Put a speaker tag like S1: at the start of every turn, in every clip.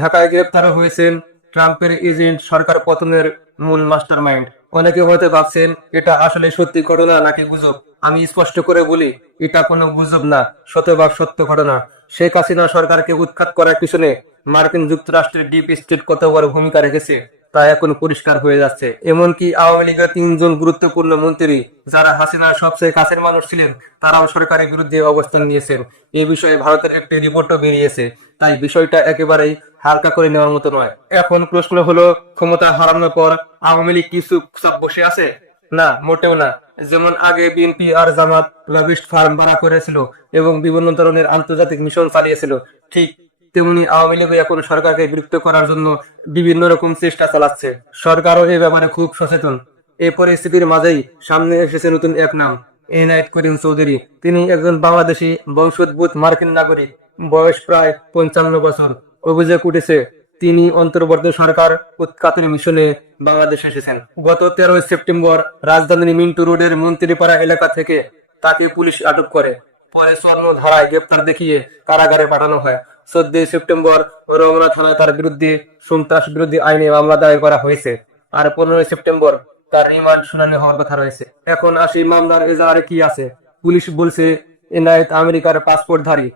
S1: ঢাকায় গ্রেপ্তার হয়েছেন ট্রাম্পের এজেন্ট সরকার পতনের মূল মাস্টার মাইন্ড অনেকে হয়তো ভাবছেন, এটা আসলে সত্যি ঘটনা নাকি গুজব? আমি স্পষ্ট করে বলি, এটা কোনো গুজব না শতভাগ সত্য ঘটনা। শেখ হাসিনা সরকারকে উৎখাত করার পিছনে মার্কিন যুক্তরাষ্ট্রের ডিপ স্টেট কত বড় ভূমিকা রেখেছে, তা এখন পরিষ্কার হয়ে যাচ্ছে। এমনকি আওয়ামী লীগের তিনজন গুরুত্বপূর্ণ মন্ত্রী, যারা হাসিনার সবচেয়ে কাছের মানুষ ছিলেন, তারাও সরকারের বিরুদ্ধে অবস্থান নিয়েছেন। এ বিষয়ে ভারতের একটি রিপোর্টও বেরিয়েছে। তাই বিষয়টা একেবারেই হালকা করে নেওয়ার মতো নয়। এখন প্রশ্ন হলো, ক্ষমতা হারানোর পর আওয়ামী লীগ কি চুপচাপ বসে আছে? না, মোটেও না। যেমন আগে বিএনপি আর জামাত লবিস্ট ফার্ম ভাড়া করেছিল এবং বিভিন্ন ধরনের আন্তর্জাতিক মিশন চালিয়েছিল। ঠিক তেমনি আওয়ামী লীগ এখন সরকারকে বিরক্ত করার জন্য বিভিন্ন রকম চেষ্টা চালাচ্ছে। সরকারও এই ব্যাপারে খুব সচেতন। এই পরিস্থিতির মাঝেই সামনে এসেছে নতুন এক নাম, এনায়েত করিম চৌধুরী। তিনি একজন বাংলাদেশি বংশোদ্ভূত মার্কিন নাগরিক। বয়স প্রায় পঞ্চান্ন বছর। অভিযোগ উঠেছে, তিনি অন্তর্বর্তী সরকার উৎখাতের মিশনে বাংলাদেশে এসেছেন। গত তেরোই সেপ্টেম্বর রাজধানীর মিন্টু রোডের মন্ত্রীপাড়া এলাকা থেকে তাকে পুলিশ আটক করে। পরে স্বর্ণ ধারায় গ্রেপ্তার দেখিয়ে কারাগারে পাঠানো হয়। চোদ্দই সেপ্টেম্বর রমনা থানায় তার বিরুদ্ধে সন্ত্রাস বিরোধী আইনে মামলা দায়ের করা হয়েছে। আর পনেরোই সেপ্টেম্বর তার রিমান্ড শুনানি হওয়ার কথা রয়েছে। এখন আসি মামলার এজাহারে কি আছে। পুলিশ বলছে এনায়েত আমেরিকার পাসপোর্টধারী।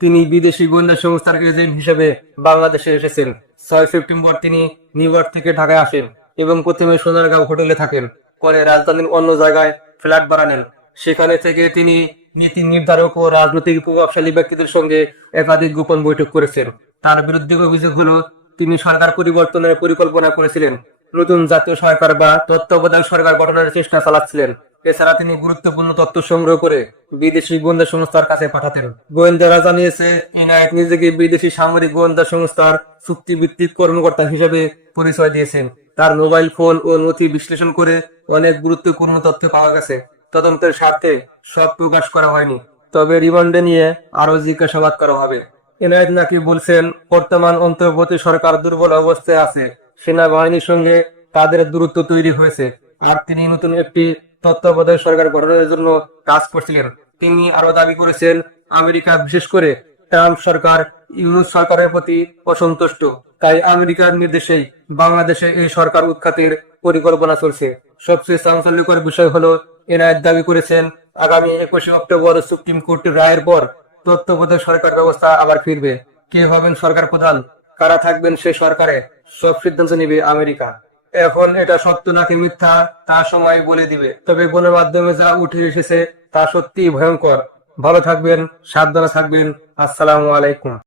S1: তিনি বিদেশি গোয়েন্দা সংস্থার এজেন্ট হিসেবে বাংলাদেশে এসেছেন। ছয় সেপ্টেম্বর তিনি নিউ ইয়র্ক থেকে ঢাকায় আসেন এবং প্রথমে সোনারগাঁও হোটেলে থাকেন। পরে রাজধানীর অন্য জায়গায় ফ্ল্যাট ভাড়া নেন। সেখানে থেকে তিনি নীতি নির্ধারক ও রাজনৈতিক প্রভাবশালী ব্যক্তিদের সঙ্গে একাধিক গোপন বৈঠক করেছেন। তার বিরুদ্ধে অভিযোগ হলো, তিনি সরকার পরিবর্তনের পরিকল্পনা করেছিলেন। নতুন জাতীয় সরকার বা তত্ত্বাবধায়ক সরকার গঠনের চেষ্টা চালাচ্ছিলেন। এছাড়া তিনি গুরুত্বপূর্ণ তথ্য সংগ্রহ করে বিদেশি গোয়েন্দা সংস্থার কাছে পাঠাতেন। গোয়েন্দারা জানিয়েছে, ইনায়েত নিজেকে বিদেশি সামরিক গোয়েন্দা সংস্থার চুক্তিভিত্তিক কর্মকর্তা হিসেবে পরিচয় দিয়েছেন। তার মোবাইল ফোন ও নথি বিশ্লেষণ করে অনেক গুরুত্বপূর্ণ তথ্য পাওয়া গেছে। তদন্তের স্বার্থে সব প্রকাশ করা হয়নি। তবে রিমান্ডে নিয়ে আরও জিজ্ঞাসাবাদ করা হবে। এনায়েত নাকি বলছেন, বর্তমান অন্তর্বর্তী সরকার দুর্বল অবস্থায় আছে। সেনাবাহিনীর সঙ্গে তাদের দূরত্ব তৈরি হয়েছে। আর তিনি নতুন একটি তত্ত্বাবধায়ক সরকার গঠনের জন্য কাজ করছিলেন। তিনি আরও দাবি করেছেন, আমেরিকা, বিশেষ করে ট্রাম্প সরকার, ইউনুস সরকারের প্রতি অসন্তুষ্ট। তাই আমেরিকার নির্দেশেই বাংলাদেশে এই সরকার উৎখাতের পরিকল্পনা চলছে। সবচেয়ে চাঞ্চল্যকর বিষয় হলো, এনায়েত দাবি করেছেন, আগামী একুশে অক্টোবর সুপ্রিম কোর্টের রায়ের পর তত্ত্বাবধায়ক সরকার ব্যবস্থা আবার ফিরবে। কে হবেন সরকার প্রধান? কারা থাকবেন সেই সরকারে? সব সিদ্ধান্ত নেবে আমেরিকা। এখন এটা সত্য নাকি মিথ্যা, তা সময় বলে দিবে। তবে গুণের মাধ্যমে যা উঠে এসেছে, তা সত্যি ভয়ঙ্কর। ভালো থাকবেন, সাবধানে থাকবেন। আসসালামু আলাইকুম।